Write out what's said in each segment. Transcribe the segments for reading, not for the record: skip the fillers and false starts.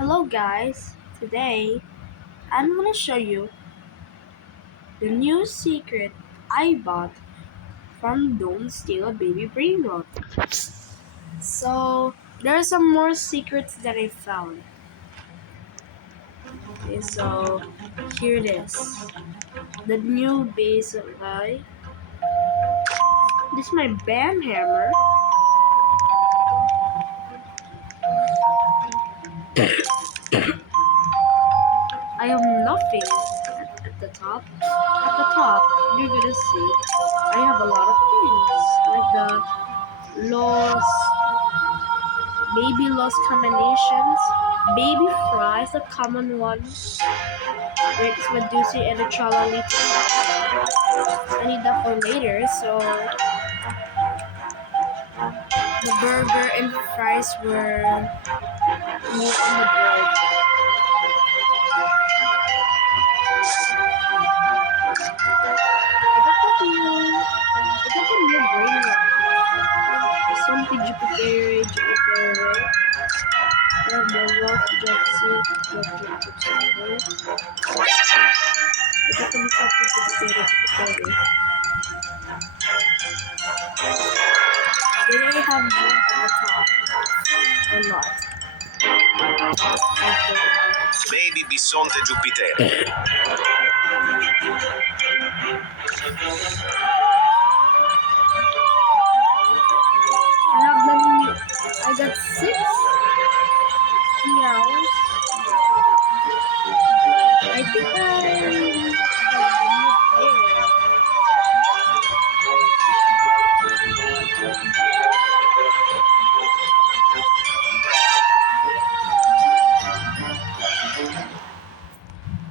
Hello guys, today I'm gonna show you the new secret I bought from Don't Steal a Baby Brain Rot. So there are some more secrets that I found. Okay, so here it is. The new base guy. This is my band hammer. I have nothing at the top. At the top, you're gonna see I have a lot of things like the lost baby lost combinations, baby fries, the common one, Rick's Medusi and the Chalalita. I need that for later, so the burger and fries were new on the board. I got the new brain one. Something Jupiter, the Wolf Gypsy. I got the new something Jupiter. They have one at the top. A lot. Baby Bisonte Giupitere. I got 6 meows. I think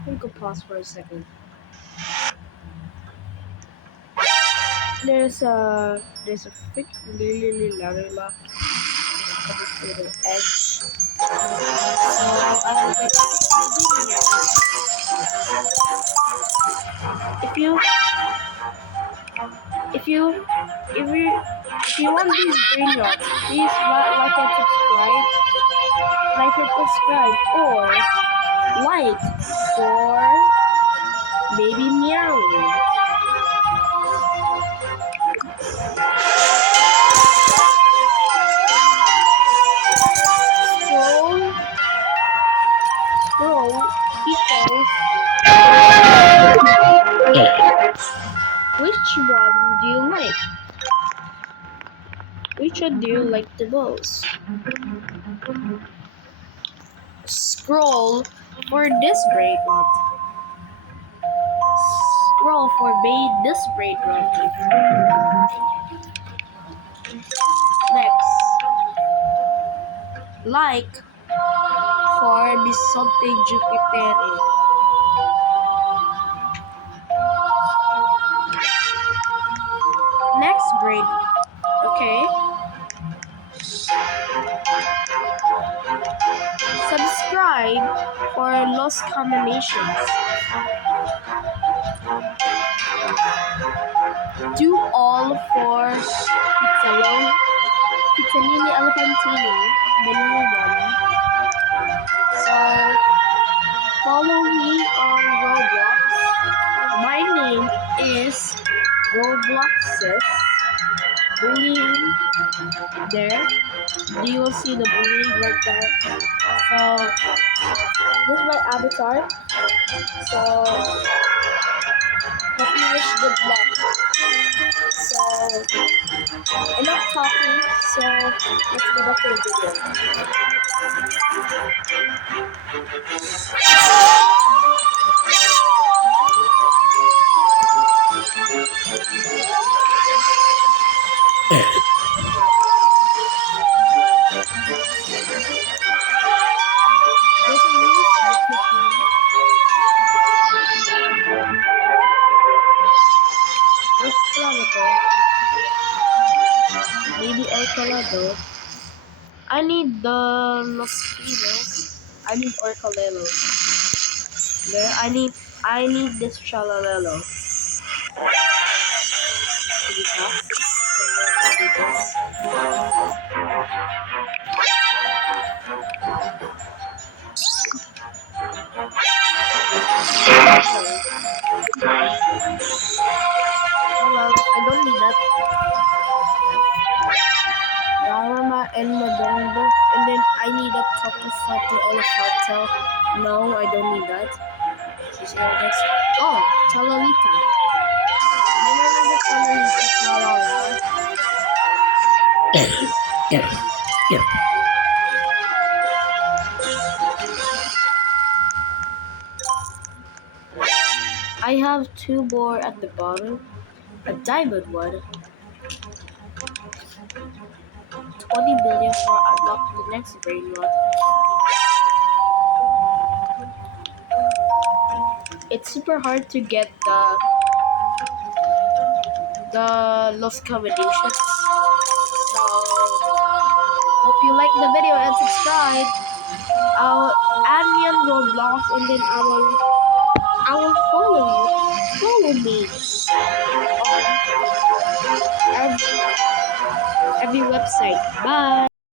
we could pause for a second. There's a thick lily larilla coming through the edge. So I'll get if you if you if you want these brain rots, please like and subscribe, or like for baby meow. Scroll equals. Which one do you like? Which one do you like the most? Scroll for this braid rot. Scroll for this braid rot. Next, like for Bisonte Jupiter. Next braid, okay? Subscribe for lost combinations. Do all for Pizzanini Elefantini, the new one. So follow me on Roblox. My name is Robloxes. Bullying there. You will see the bullying right there. So this is my avatar. So hope you wish good luck. So enough talking. So let's go back to the video. Maybe Orcolado. I need the mosquitoes. I need Orcolelo. There, I need this Chalalelo. I need a cup of Fanta Elefante. No, I don't need that. She's that's oh, Chalalita. I remember Chalalita Chalala. I have two more at the bottom. A diamond one. 20 billion for unlock the next brain rot. It's super hard to get the lost combinations. So hope you like the video and subscribe. I'll add me on Roblox and then I will follow you. Follow me on every website. Bye.